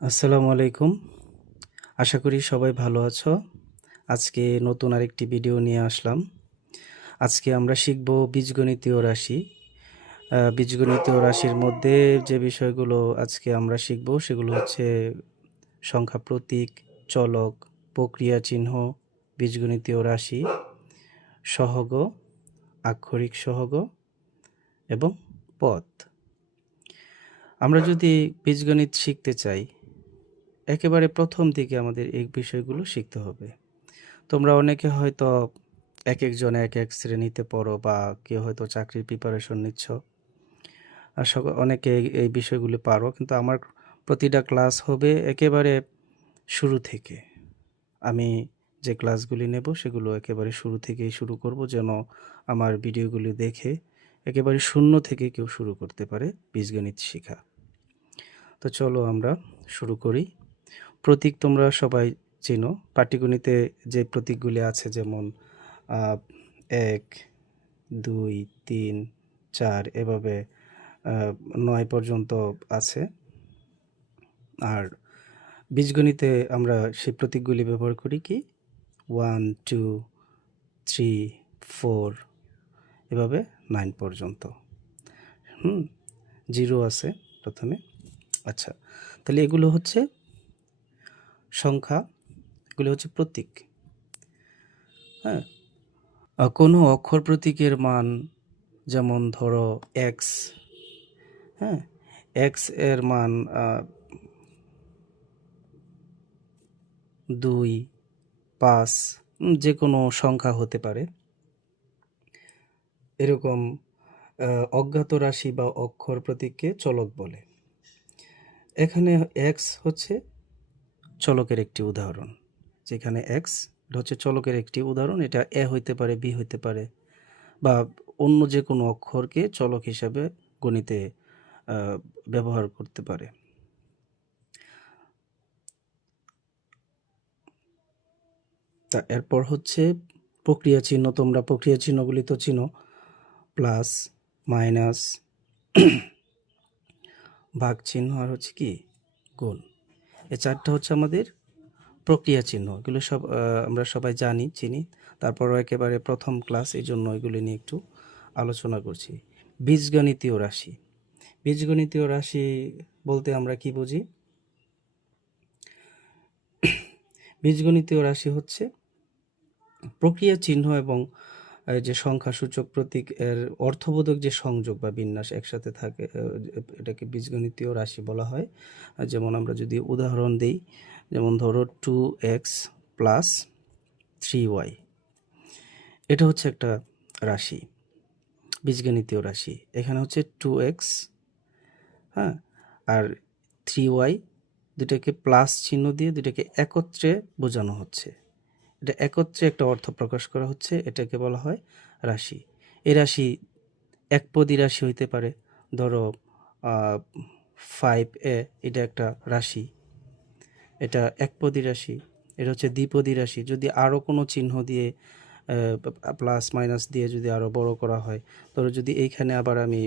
আসসালামু আলাইকুম। আশা করি সবাই ভালো আছো। আজকে নতুন আরেকটি ভিডিও নিয়ে আসলাম। আজকে আমরা শিখব বীজগণিতীয় রাশি। বীজগণিতীয় রাশির মধ্যে যে বিষয়গুলো আজকে আমরা শিখব সেগুলো হচ্ছে সংখ্যা প্রতীক, চলক, প্রক্রিয়া চিহ্ন, বীজগণিতীয় রাশি, সহগ, আক্ষরিক সহগ এবং পদ। আমরা যদি বীজগণিত শিখতে চাই, একেবারে প্রথম দিকে আমাদের এই বিষয়গুলো শিখতে হবে। তোমরা অনেকে হয়তো একেকজন এক এক শ্রেণীতে পড়ো বা কেউ হয়তো চাকরির প্রিপারেশন নিচ্ছ। আর অনেকে এই বিষয়গুলি পারো, কিন্তু আমার প্রতিটা ক্লাস হবে একেবারে শুরু থেকে। আমি যে ক্লাসগুলি নেব সেগুলো একেবারে শুরু থেকেই শুরু করব, যেন আমার ভিডিওগুলি দেখে একেবারে শূন্য থেকে কেউ শুরু করতে পারে বীজগণিত শেখা। তো চলো আমরা শুরু করি। প্রতীক তোমরা সবাই চেনো। পাটিগণিতে যে প্রতীকগুলি আছে, যেমন 1, 2, 3, 4 এভাবে 9 পর্যন্ত আছে। আর বীজগণিতে আমরা সেই প্রতীকগুলি ব্যবহার করি কি 1, 2, 3, 4 এভাবে 9 পর্যন্ত। 0 আছে প্রথমে। আচ্ছা, তাহলে এগুলো হচ্ছে সংখ্যা, এগুলো হচ্ছে প্রতীক। হ্যাঁ, কোনো অক্ষর প্রতীকের মান, যেমন ধরো এক্স। হ্যাঁ, এক্স এর মান 2, 5, যে কোনো সংখ্যা হতে পারে। এরকম অজ্ঞাত রাশি বা অক্ষর প্রতীককে চলক বলে। এখানে এক্স হচ্ছে চলকের একটি উদাহরণ। যেখানে এক্স হচ্ছে চলকের একটি উদাহরণ, এটা এ হইতে পারে, বি হইতে পারে, বা অন্য যে কোনো অক্ষরকে চলক হিসাবে গণিতে ব্যবহার করতে পারে। তা এরপর হচ্ছে প্রক্রিয়া চিহ্ন। তোমরা প্রক্রিয়া চিহ্নগুলি তো চিনো, প্লাস, মাইনাস, ভাগ চিহ্ন, আর হচ্ছে কি গুণ। এই চারটা হচ্ছে আমাদের প্রক্রিয়া চিহ্ন। এগুলো সব আমরা সবাই জানি, চিনি। তারপরও একেবারে প্রথম ক্লাস, এই জন্য এগুলি নিয়ে একটু আলোচনা করছি। বীজগণিতীয় রাশি। বীজগণিতীয় রাশি বলতে আমরা কি বুঝি? বীজগণিতীয় রাশি হচ্ছে প্রক্রিয়া চিহ্ন এবং যে সংখ্যাসূচক প্রতীক এর অর্থবোধক যে সংযোগ বা বিন্যাস একসাথে থাকে, এটাকে বীজগণিতীয় রাশি বলা হয়। যেমন আমরা যদি উদাহরণ দিই, যেমন ধরো 2x প্লাস 3y, এটা হচ্ছে একটা রাশি, বীজগণিতীয় রাশি। এখানে হচ্ছে 2x, হ্যাঁ, আর 3y, দুটাকে প্লাস চিহ্ন দিয়ে দুটাকে একত্রে বোঝানো হচ্ছে। এটা একত্রে একটা অর্থ প্রকাশ করা হচ্ছে, এটাকে বলা হয় রাশি। এই রাশি একপদী রাশি হইতে পারে। ধরো 5a, এটা একটা রাশি, এটা একপদী রাশি। এটা হচ্ছে দ্বিপদী রাশি। যদি আরও কোনো চিহ্ন দিয়ে প্লাস মাইনাস দিয়ে যদি আরও বড় করা হয়, ধরো যদি এইখানে আবার আমি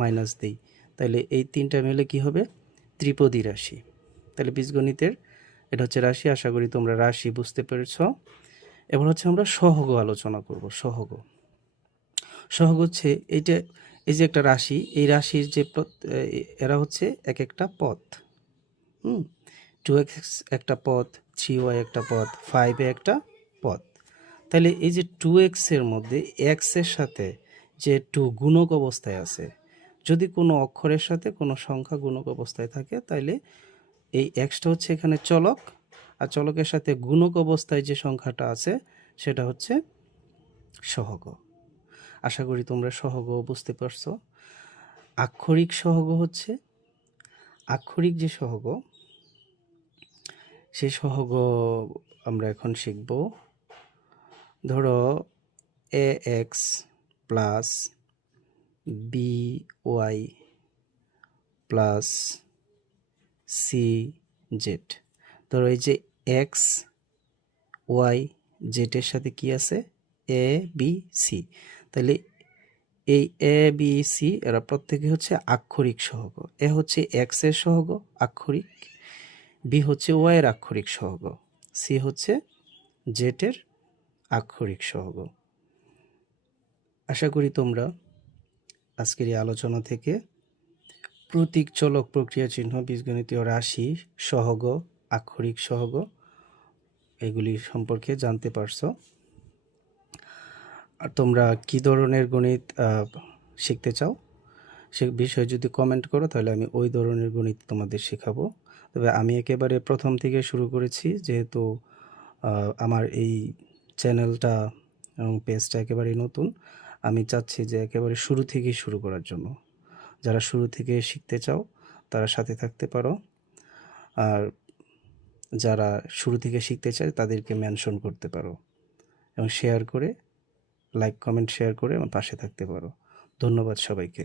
মাইনাস দিই, তাহলে এই তিনটা মিলে কি হবে? ত্রিপদী রাশি। তাহলে বীজগণিতের এটা হচ্ছে রাশি। আশা করি তোমরা রাশি বুঝতে পেরেছ। এবার হচ্ছে আমরা সহগ আলোচনা করব। সহগ সহগ হচ্ছে এইটা, এই যে একটা রাশি, এই রাশির যে এরা হচ্ছে এক একটা পদ। 2x একটা পদ, 3y একটা পদ, 5 একটা পদ। তাহলে এই যে 2x এর মধ্যে x এর সাথে যে 2 গুণক অবস্থায় আছে, যদি কোনো অক্ষরের সাথে কোনো সংখ্যা গুণক অবস্থায় থাকে, তাহলে এই xটা হচ্ছে এখানে চলক, আর চলকের সাথে গুণক অবস্থায় যে সংখ্যাটা আছে সেটা হচ্ছে সহগ। আশা করি তোমরা সহগ বুঝতে পারছো। আক্ষরিক সহগ হচ্ছে, আক্ষরিক যে সহগ, সেই সহগ আমরা এখন শিখব। ধরো ax plus by plus cz। ধরো এই যে এক্স, ওয়াই, জেডের সাথে কি আছে? A B C. তাহলে এই এ বি সি এরা প্রত্যেকে হচ্ছে আক্ষরিক সহগ। এ হচ্ছে এক্স এর সহগ আক্ষরিক, বি হচ্ছে ওয়াইয়ের আক্ষরিক সহগ, সি হচ্ছে জেটের আক্ষরিক সহগ। আশা করি তোমরা আজকের এই আলোচনা থেকে প্রতীক, চলক, প্রক্রিয়া চিহ্ন, বীজগণিতীয় রাশি, সহগ, আক্ষরিক সহগ এগুলি সম্পর্কে জানতে পারছো। আর তোমরা কী ধরনের গণিত শিখতে চাও সে বিষয়ে যদি কমেন্ট করো তাহলে আমি ওই ধরনের গণিত তোমাদের শেখাবো। তবে আমি একেবারে প্রথম থেকে শুরু করেছি, যেহেতু আমার এই চ্যানেলটা এবং পেজটা একেবারেই নতুন। আমি চাচ্ছি যে একেবারে শুরু থেকেই শুরু করার জন্য। যারা শুরু থেকে শিখতে চাও তারা সাথে থাকতে পারো, আর যারা শুরু থেকে শিখতে চায় তাদেরকে মেনশন করতে পারো এবং শেয়ার করে, লাইক, কমেন্ট, শেয়ার করে আমার পাশে থাকতে পারো। ধন্যবাদ সবাইকে।